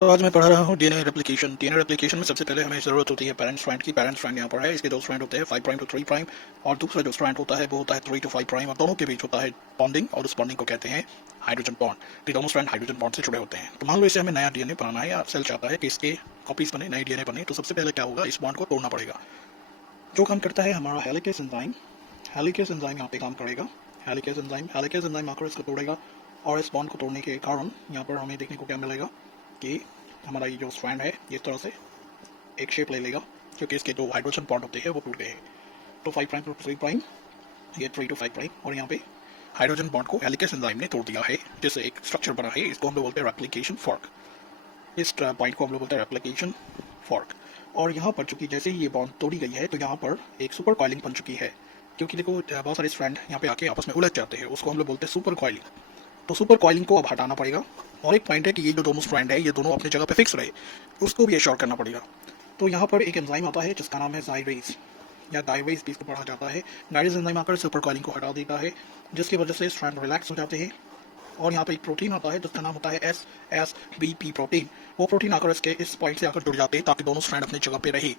तो आज मैं पढ़ा रहा हूँ डीएनए रेप्लिकेशन। डीएनए रेप्लिकेशन में सबसे पहले हमें ज़रूरत होती है पेरेंट्स स्ट्रैंड की। पेरेंट्स स्ट्रैंड यहाँ पर है, इसके दो स्ट्रैंड होते हैं 5 प्राइम टू 3 प्राइम, और दूसरा जो स्ट्रैंड होता है वो होता है 3 टू 5 प्राइम, और दोनों के बीच होता है बॉन्डिंग, और उस बॉन्डिंग को कहते हैं हाइड्रोजन बॉन्ड। तो दोनों स्ट्रैंड हाइड्रोजन बॉन्ड से जुड़े होते हैं। तो मान लो इसे हमें नया डीएनए बनाना है, या सेल चाहता है कि इसके कॉपीज बने, नए डीएनए बने, तो सबसे पहले क्या होगा, इस बॉन्ड को तोड़ना पड़ेगा। जो काम करता है हमारा हेलिकेस एंजाइम। हेलिकेस एंजाइम यहाँ पे काम करेगा। हेलिकेस एंजाइम आकर इसको तोड़ेगा, और इस बॉन्ड को तोड़ने के कारण यहाँ पर हमें देखने को क्या मिलेगा कि हमारा ये जो स्ट्रैंड है इस तरह से एक शेप ले लेगा, क्योंकि इसके जो हाइड्रोजन बॉन्ड होते हैं वो टूट गए हैं। तो 5 प्राइम टू 3 प्राइम, ये 3 टू 5 प्राइम, और यहाँ पे हाइड्रोजन बॉन्ड को हेलिकेस एंजाइम ने तोड़ दिया है, जिससे एक स्ट्रक्चर बना है। इसको हम लोग बोलते हैं रेप्लिकेशन फॉर्क। इस पॉइंट को हम लोग बोलते हैं रेप्लिकेशन फॉर्क। और यहाँ पर चूंकि जैसे ही ये बॉन्ड तोड़ी गई है, तो यहाँ पर एक सुपर कॉइलिंग बन चुकी है, क्योंकि देखो बहुत सारे स्ट्रैंड यहाँ पे आके आपस में उलझ जाते हैं, उसको हम लोग बोलते हैं सुपर कॉइलिंग। तो सुपर कॉइलिंग को अब हटाना पड़ेगा। और एक पॉइंट है कि ये जो दोनों स्ट्रैंड है ये दोनों अपनी जगह पे फिक्स रहे, उसको भी एश्योर करना पड़ेगा। तो यहाँ पर एक एंजाइम आता है जिसका नाम है जाइरेज, या डाइवेज भी इसको पढ़ा जाता है। डाइवेज एंजाइम आकर सुपर कॉइलिंग को हटा देता है, जिसकी वजह से स्ट्रैंड रिलैक्स हो जाते हैं। और यहाँ पे एक प्रोटीन आता है जिसका नाम होता है SSBP प्रोटीन। वो प्रोटीन आकर इसके इस पॉइंट से आकर जुड़ जाते हैं, ताकि दोनों स्ट्रैंड अपनी जगह पे रहे।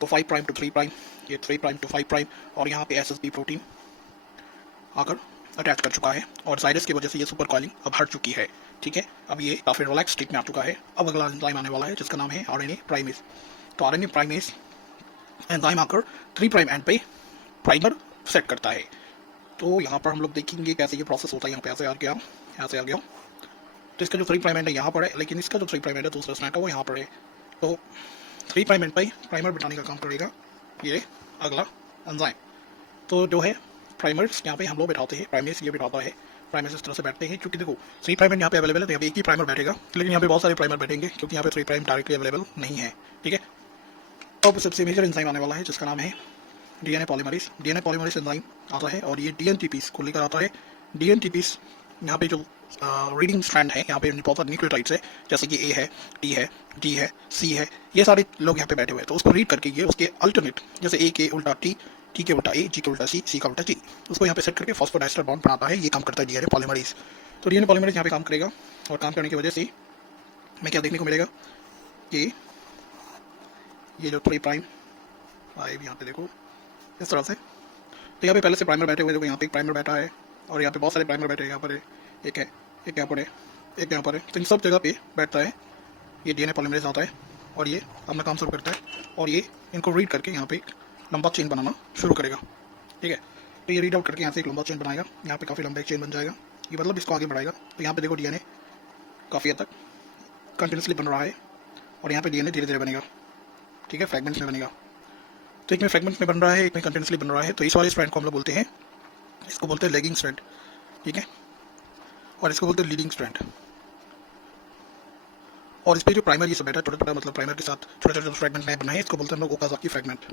तो 5 प्राइम टू 3 प्राइम, ये 3 प्राइम टू 5 प्राइम, और यहाँ पे SSB प्रोटीन आकर अटैच कर चुका है, और जाइरस की वजह से ये सुपर कॉइलिंग अब हट चुकी है। ठीक है, अब ये काफ़ी रिलैक्स स्टेट में आ चुका है। अब अगला एंजाइम आने वाला है जिसका नाम है RNA प्राइमेस। तो RNA प्राइमेस एंजाइम आकर 3 प्राइम एंड पे प्राइमर सेट करता है। तो यहाँ पर हम लोग देखेंगे कैसे ये प्रोसेस होता है। यहाँ पे ऐसे आ गया, ऐसे आ गया। तो इसका जो 3 प्राइम एंड है यहाँ पर है, लेकिन इसका जो 3 प्राइम एंड है दूसरा स्ट्रैंड का वो यहाँ पर है। तो 3 प्राइम एंड पे प्राइमर बिठाने का काम करेगा ये अगला एंजाइम। तो जो है प्राइमर्स यहाँ पे हम लोग बैठाते हैं, प्राइमेस ये बैठाता है। प्राइमेस इस तरह से बैठते हैं, क्योंकि देखो 3 प्राइम यहाँ पे अवेलेबल है, तो यहाँ पे एक ही प्राइमर बैठेगा, लेकिन यहाँ पे बहुत सारे प्राइमर बैठेंगे, क्योंकि यहाँ पे 3 प्राइम डायरेक्टली अवेलेबल नहीं है। ठीक है, अब सबसे मेजर एंजाइम आने वाला है जिसका नाम है DNA polymerase. DNA polymerase enzyme आता है, और ये डीएनटीपीस को लेकर आता है। डीएनटीपीस यहाँ पे जो रीडिंग स्ट्रैंड है, यहाँ पे बहुत सारे न्यूक्लियोटाइड्स है, जैसे कि A है, T है, D है, C है, ये सारे लोग यहाँ पे बैठे हुए हैं। तो उसको रीड करके ये उसके अल्टरनेट, जैसे A के उल्टा T, T के उल्टा A, G के उल्टा C, C का उल्टा G, उसको यहाँ पे सेट करके फॉस्फोडाइस्टर बॉन्ड बनाता है। ये काम करता है डीएनए पॉलीमरेज। तो डीएनए पॉलीमरेज यहाँ पे काम करेगा, और काम करने की वजह से हमें क्या देखने को मिलेगा कि ये जो 3 प्राइम 5 यहाँ पे देखो इस तरह से, तो यहाँ पे पहले से प्राइमर बैठे हुए, देखो यहाँ पे एक प्राइमर बैठा है, और यहाँ पे बहुत सारे प्राइमर बैठे हैं। यहाँ पर एक है, एक यहाँ पर है, एक यहाँ पर है। तो इन सब जगह पे बैठता है ये डीएनए पॉलीमरेज आता है, और ये अपना काम शुरू करता है, और ये इनको रीड करके यहाँ पे एक लंबा चेन बनाना शुरू करेगा। ठीक है, तो ये रीड आउट करके यहाँ से एक लंबा चेन बनाएगा, यहाँ पे काफ़ी लंबा एक चेन बन जाएगा, ये मतलब इसको आगे बढ़ाएगा। तो यहाँ पे देखो डीएनए काफ़ी हद तक कंटिन्यूसली बन रहा है, और यहाँ पे डीएनए धीरे धीरे बनेगा। ठीक है, फ्रैगमेंट्स में बनेगा। तो एक में फ्रैगमेंट में बन रहा है, एक में कंटिन्यूसली बन रहा है। तो इस वाले स्ट्रैंड को हम लोग बोलते हैं, इसको बोलते हैं लेगिंग स्ट्रैंड। ठीक है, और इसको बोलते हैं लीडिंग स्ट्रैंड। और इस पर जो प्राइमर ये सब बैठा है छोटा छोटा, मतलब प्राइमर के साथ छोटे छोटे फ्रैगमेंट नए बनाए, इसको बोलते हैं हम लोग ओकाज़ाकी फ्रैगमेंट।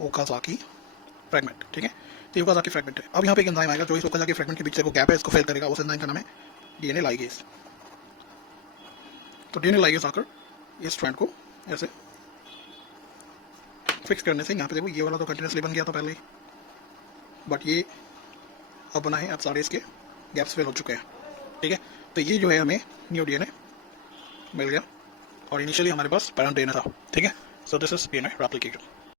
Okazaki fragment. ठीक है, तो ओकाज़ाकी फ्रैगमेंट है। अब यहाँ पे एक एंजाइम आएगा जो इस ओकाज़ाकी फ्रैगमेंट के बीच से वो गैप है इसको फिल करेगा। उस एंजाइम का नाम है डीएनए लाइगेज। तो डीएनए लाइगेज आकर इस स्ट्रैंड को ऐसे फिक्स करने से, यहाँ पे देखो ये वाला तो कंटिन्यूसली बन गया था पहले ही, बट ये अब बना है, अब सारे इसके गैप्स फिल हो चुके हैं। ठीक है, तो ये जो है हमें न्यू डीएनए मिल गया, और इनिशियली हमारे पास पैरेंट डीएनए था। ठीक है, so this is DNA replication.